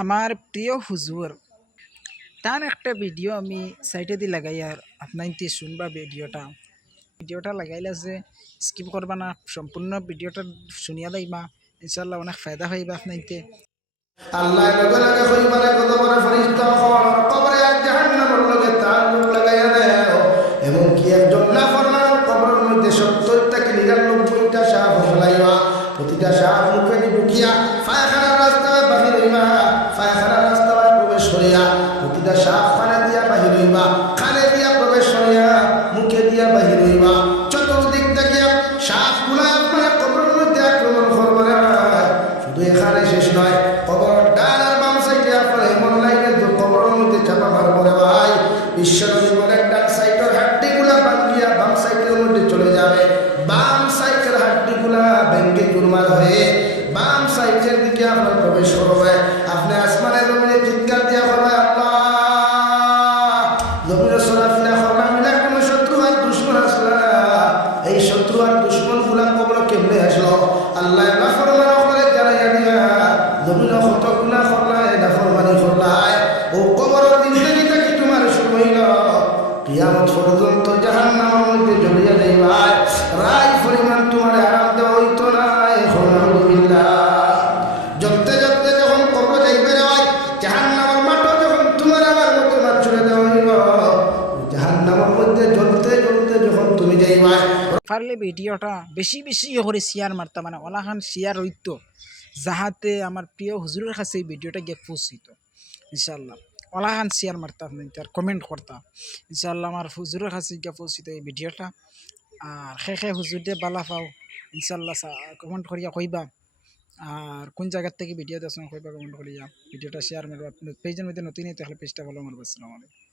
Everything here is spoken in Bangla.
আমার প্রিয় হুজুর তার একটা ভিডিও আমি সাইটে দিয়ে লাগাই আর আপনাইতে শুনবা ভিডিওটা লাগাইলে যে স্কিপ করবা না, সম্পূর্ণ ভিডিওটা শুনিয়া যাইবা, ইনশাল্লাহ অনেক ফায়দা হইবা আপনাইতে। আল্লাহ লগে লগে হইবারে কত বড় ফেরেশতা হল কবরে আর জাহান্নামের লগে তাল্লুক লাগাইয়া দেয়। এমন কি একজন নাফরমান কবরের মধ্যে 70 থেকে 99টা সাপ ফলাইবা, প্রতিটা সাপ মুখে ঢুকিয়া পায়খানার রাস্তায় বাহির হইবা, পায়খানার রাস্তায় প্রবেশ করিয়া প্রতিটা সাপ পানে দিয়া বাহির হইবা, কানে দিয়া প্রবেশ করিয়া মুখে দিয়া বাহির হইবা। চতুর্দিক থেকে সাপগুলা আপনার কবরের মধ্যে আক্রমণ করবে না। শুধু এখানে শেষ নয়, কবর ডান আর বাম সাইডে আপনার এমন লাইনে কবরের মধ্যে চাপা মারবো রে ভাই, বিশ্বনবী বলেন ডান সাইডের হাড্ডিগুলা ভাঙ্গিয়া বাম সাইডের মধ্যে চলে যাবে, বাম সাইডের হাড্ডিগুলা ভেঙ্গে চুরমার হয়ে বাম সাইডের দিকে আপনার প্রবেশ করবে। আপনি আসমানে জমিনে চিৎকার দিয়া করবে আল্লাহ, জমিনে চলাফেরা করবে, মিলা কোনো শত্রু আর দুশ্মন আসলে না। এই শত্রু আর দুশ্মন গুলা কবর কেমনে আসলো আল্লাহ নাফরমান করে জানাইয়া দিয়া, জমিনে কত গুনাহ করলাই নাফরমানি করলাই, ও কবরের দিন থেকে কি তোমার শুরু হইল, কিয়ামত পর্যন্ত জাহান্নামের মধ্যে জ্বলিয়া যাইবা, রায় পরিমাণ তোমার আরাম দেওয়া হইতো না। আলহামদুলিল্লাহ, জ্বলতে জ্বলতে যখন কবর যাইবে রে ভাই, জাহান্নামের মাঠও যখন তোমার আমার মধ্যে মাছ ছুড়ে দেওয়া হইব, জাহান্নামের মধ্যে জ্বলতে জ্বলতে যখন তুমি যাইবা, পারলে ভিডিওটা বেশি বেশি করে শেয়ার মারতা, মানে ওলাখান শেয়ার হইতো, যাহাতে আমার প্রিয় হুজুরের কাছে এই ভিডিওটা গিয়ে পৌঁছিত। ইনশাল্লাহ ওলাখান শেয়ার মারতা আপনি আর কমেন্ট করতা, ইনশাল্লাহ আমার হুজুরের কাছে গিয়ে পৌঁছিত এই ভিডিওটা। আর খে হুজুর দিয়ে বালা পাও ইনশাল্লাহ কমেন্ট করিয়া কইবা, আর কোন জায়গার থেকে ভিডিও দেখছেন কইবা কমেন্ট করিয়া, ভিডিওটা শেয়ার মারবা। আপনার পেজের মধ্যে নতুন তাহলে পেজটা ফলো মারবা। আসসালামু আলাইকুম।